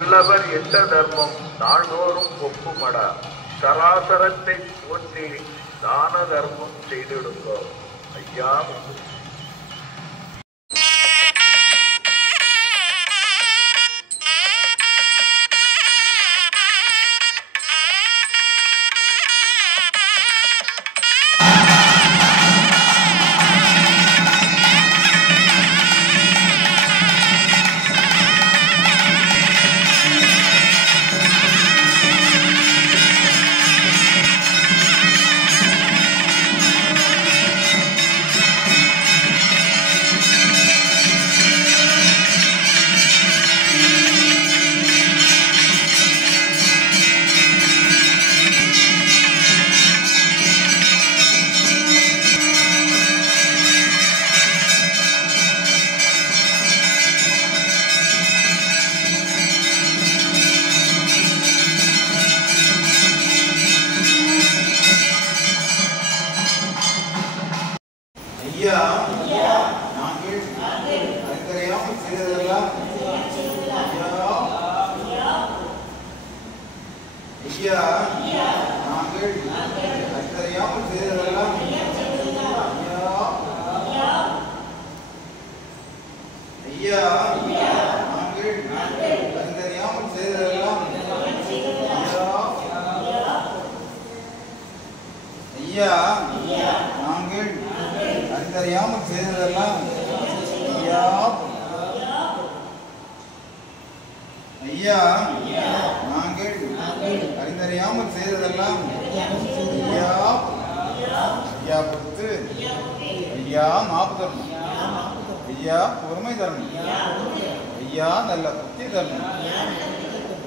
நல்லவர் என்ற தர்மம் நாள்தோறும் ஒப்புமடா. சராசரத்தை போற்றி தான தர்மம் செய்திடுங்கோ. ஐயா நாங்கள் அறிந்தறியாமல் செய்ததெல்லாம் ஐயா நாங்கள் அறிந்தறியாமல் செய்ததெல்லாம் ஐயா நாங்கள் அறிந்தறியாமல் செய்ததெல்லாம் ஐயா நாங்கள் அறிந்தறியாமல் செய்ததெல்லாம் ஐயா நாங்கள் அறிந்தறியாமல் செய்ததெல்லாம் ஐயா பொறுத்து ஐயா மாப்பு தரணும். ஐயா பொறுமை தரணும். ஐயா நல்ல புத்தி தரணும்.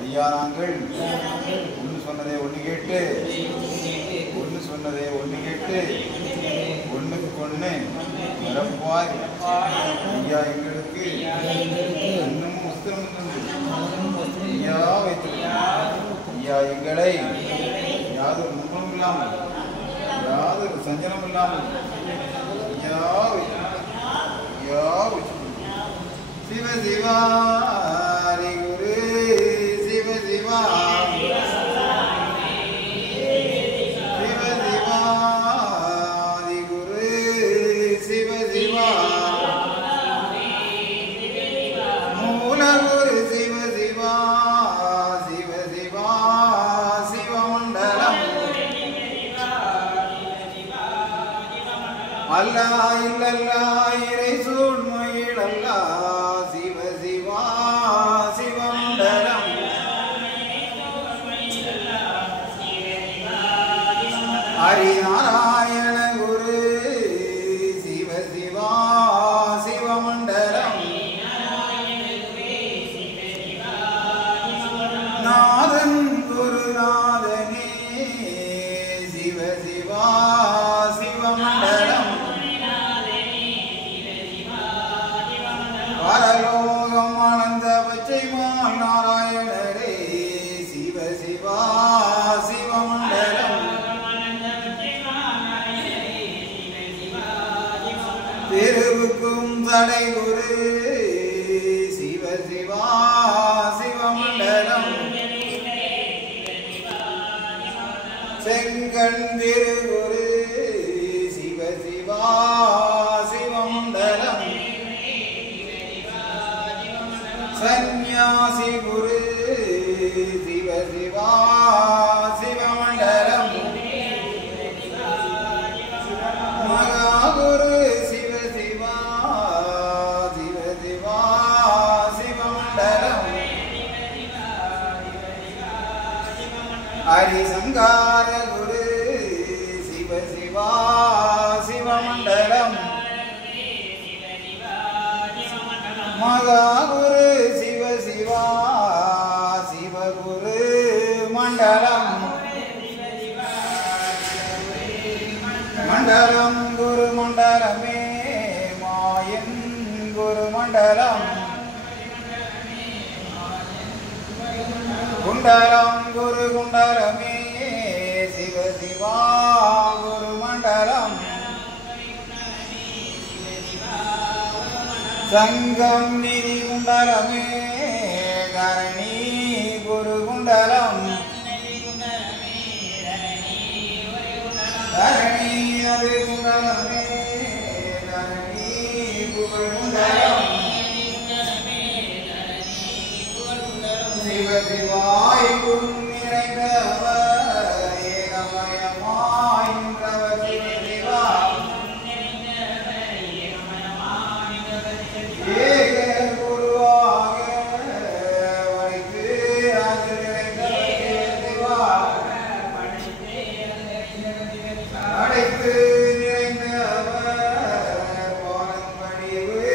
ஐயா நாங்கள் ஒன்று சொன்னதை ஒன்று கேட்டு ஒன்று சொன்னதை ஒன்று கேட்டு ஒன்றுக்கு ஒன்று நிரப்பாய். ஐயா எங்களுக்கு இன்னும் புஸ்தகம் ஐயா வைத்து ஐயா எங்களை யாதொரு முன்பமும் இல்லாமல் யாதொரு சஞ்சலம் இல்லாமல் ஐயா ஐயா சிவ சிவா ஹரி குரு சிவ சிவா அல்லா இல்லல்லா இறை சூழ்மையில் அல்லா சிவ சிவா சிவமண்டலம் ஹரிநாராயண குரு சிவ சிவா சிவமண்டலம் நாதன் குருநாதனே சிவ சிவா சிவமண்டலம் பரலோகம் ஆனந்த பச்சைமால் நாராயணரே சிவ சிவா சிவமண்டலம் திருவுக்கும் தடை குரு சிவ சிவா சிவமண்டலம் செங்கண் திருகுரு சிவ சிவா சிவமண்டலம் சந்நியாசி குரு சிவ சிவா சிவமண்டலம் மகாகுரு சிவ சிவா சிவ சிவா சிவமண்டலம் ஹரிசங்கார குரு சிவ சிவா சிவமண்டலம் மகாகுரு சிவ சிவா சிவகுரு மண்டலம் மண்டலம் குரு மண்டலமே மாயன் குரு மண்டலம் குண்டலம் குரு குண்டலமே சிவ சிவா குரு மண்டலம் சங்கம் நிதி குண்டலமே தரணி குண்டலம் தரணி அது குண்டலமே தரணி புகழ் குண்டலம் சிவ சிவாய் குரு நிறைந்தவர் ஏகமயமாய் நின்றவர் சிவா ஏக குருவாக வடித்து அது நிறைந்தவர் சிவா அடைத்து நிறைந்தவர் பாரம்படிவு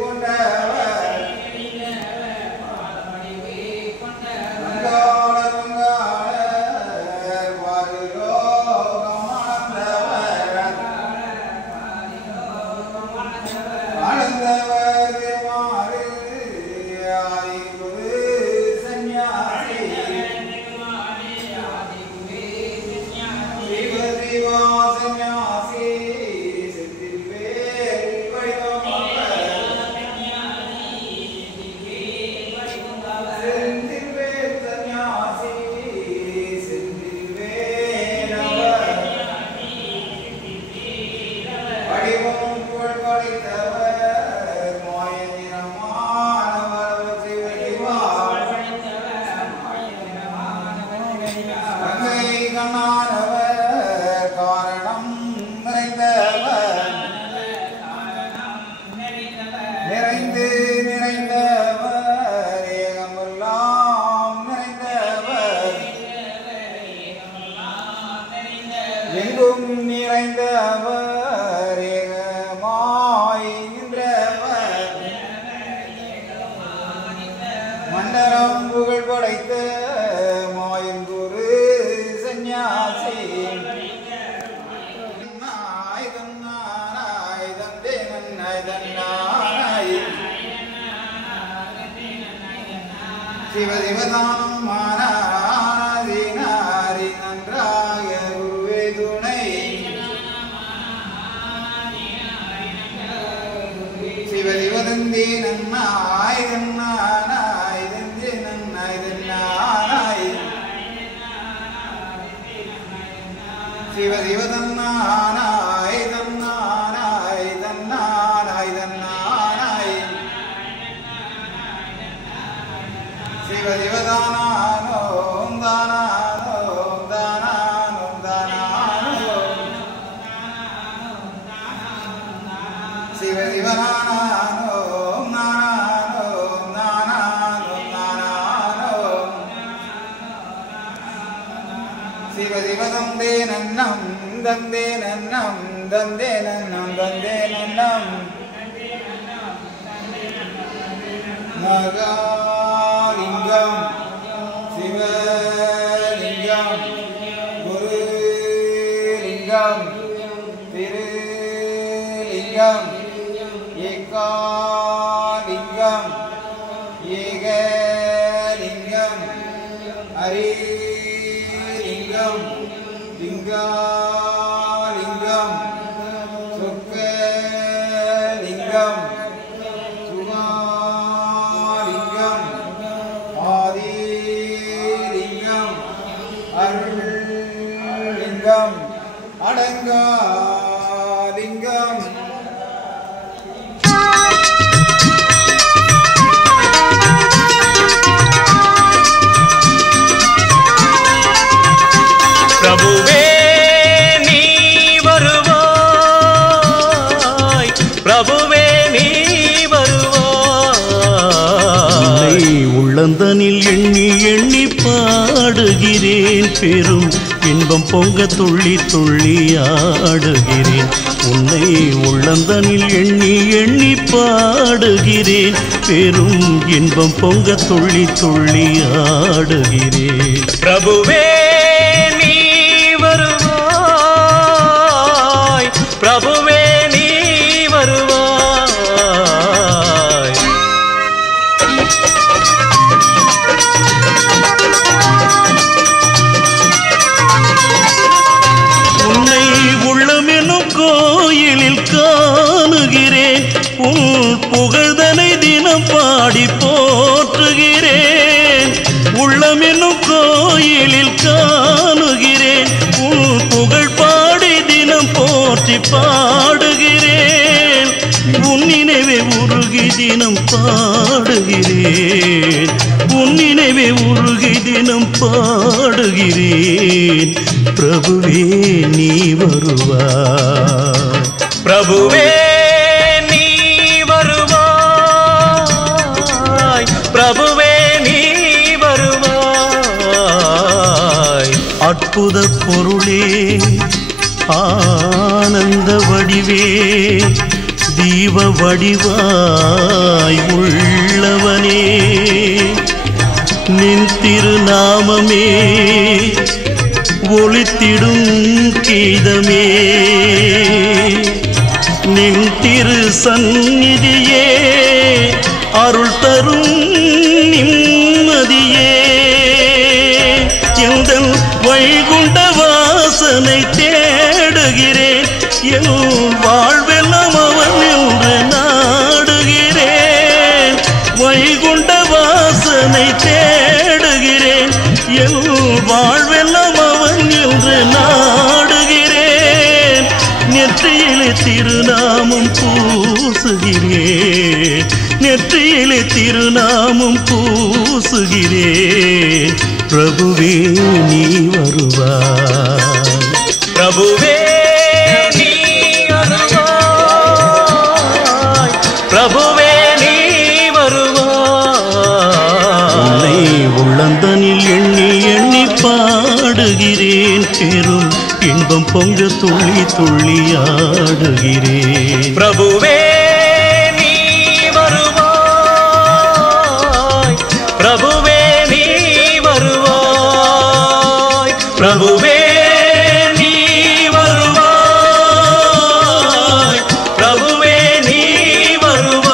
கொண்டவர் எங்கும் நிறைந்தவர் ஏகமாய் நின்றவர் மண்டலம் புகழ் படைத்த மாயங்குரு சந்நியாசி சிவ சிவதானம் மானாரி நன்றாக குருவே துணை சிவ சிவதந்தி நன்னாய் தன்னானாய் தந்தி நன்னாய் தன்னானாய் சிவ சிவதன்னானாய் தன்னானாய் தன்னானாய் தன்னானாய் சிவ சிவதானானோம் தானானோம் தானானோம் தானானோம் சிவ சிவனானோம் நானானோம் நானானோம் நானானோம் சிவ சிவதந்தே நன்னம் தந்தே நன்னம் தந்தே நன்னம் தந்தே நன்னம் மகாலிங்கம் சிவலிங்கம் குருலிங்கம் திருலிங்கம் ஏகாலிங்கம் ஏகலிங்கம் ஹரிலிங்கம் லிங்காலிங்கம் சொக்கலிங்கம் சுகாலிங்கம் ஆதிலிங்கம் அருள்லிங்கம் அடங்காலிங்கம் பிரபுவே நீ வருவாய் பிரபுவே நீ வருவாய் உள்ளந்தனில் எண்ணி எண்ணி பாடுகிறேன் பெரும் இன்பம் பொங்க துள்ளி துள்ளி ஆடுகிறேன் உன்னை உள்ளந்தனில் எண்ணி எண்ணி பாடுகிறேன் பெரும் இன்பம் பொங்க துள்ளி துள்ளி ஆடுகிறேன் பிரபுவே நீ வருவாய் பிரபுவே நீ வருவாய் உன்னை உள்ளமெனும் கோயிலில் காணுகிறேன் உன் புகழ்தனை தினம் பாடி போற்றுகிறேன் உள்ளமெனும் தினம் பாடுகிறேன் உன் நினைவே உருகி தினம் பாடுகிறேன் பிரபுவே நீ வருவாய் பிரபுவே நீ வருவாய் பிரபுவே நீ வருவாய் அற்புத பொருளே ஆனந்த வடிவே தீப வடிவாய் உள்ளவனே நின் திருநாமமே ஒளித்திடும் கீதமே நின் திரு சந்நிதியே அருள் தரும் நிம்மதியே எந்தன் வைகுண்ட வாசனை தேடுகிறேன் என் வாழ்வெல்லாம் அவன் என்று நாடுகிறேன் வைகுண்ட வாசனை தேடுகிறேன் என் வாழ்வெல்லாம் அவன் என்று நாடுகிறேன் நெற்றியிலே திருநாமம் பூசுகிறேன் நெற்றியிலே திருநாமம் பூசுகிறேன் பிரபுவே நீ வருவாய் பிரபுவே நீ வருவாய் பிரபுவே நீ வருவாய் உன்னை உள்ளந்தனில் எண்ணி எண்ணி பாடுகிறேன் பெரும் இன்பம் பொங்க துள்ளி துள்ளி ஆடுகிறேன் பிரபுவே நீ வருவாய் பிரபுவே நீ வருவாய் பிரபுவே நீ வருவாய் பிரபுவே நீ வருவாய்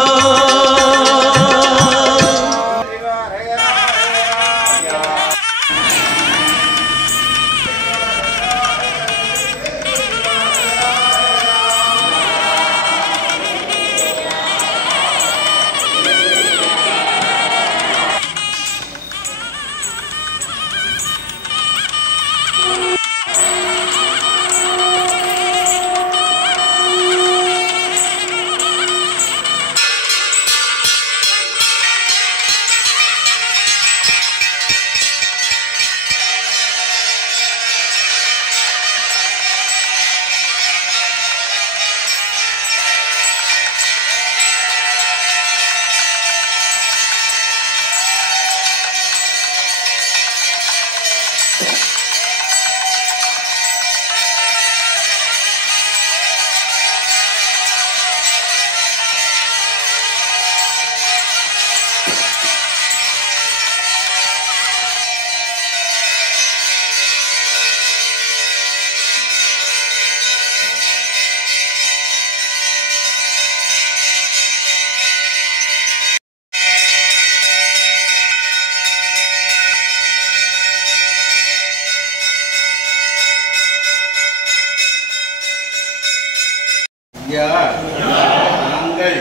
நாங்கள்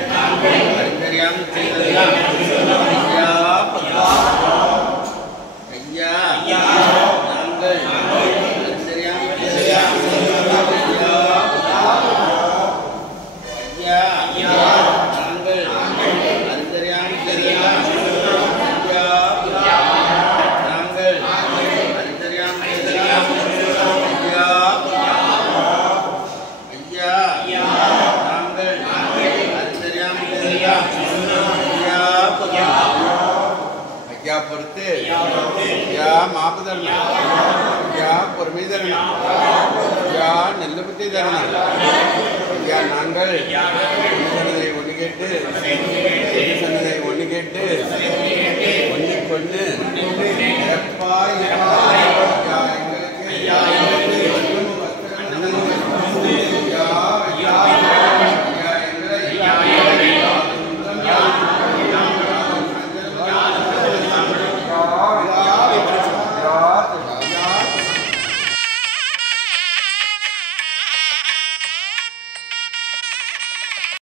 அறிந்தறியாமல் செய்ததெல்லாம் ஐயா நாங்கள் அறிந்தறியாமல் ஐயா நாங்கள் அறிந்தறியாமல் செய்ததெல்லாம் நாங்கள் அறிந்தறியாமல் செய்ததெல்லாம் ஐயா பொறுத்து ஐயா மாப்பு தரணும் ஐயா பொறுமை தரணும் ஐயா நல்ல புத்தி தரணும் ஐயா நாங்கள் சொன்னதை ஒன்று கேட்டு சொன்னதை ஒன்று கேட்டு ஒன்று கொண்டு எப்பா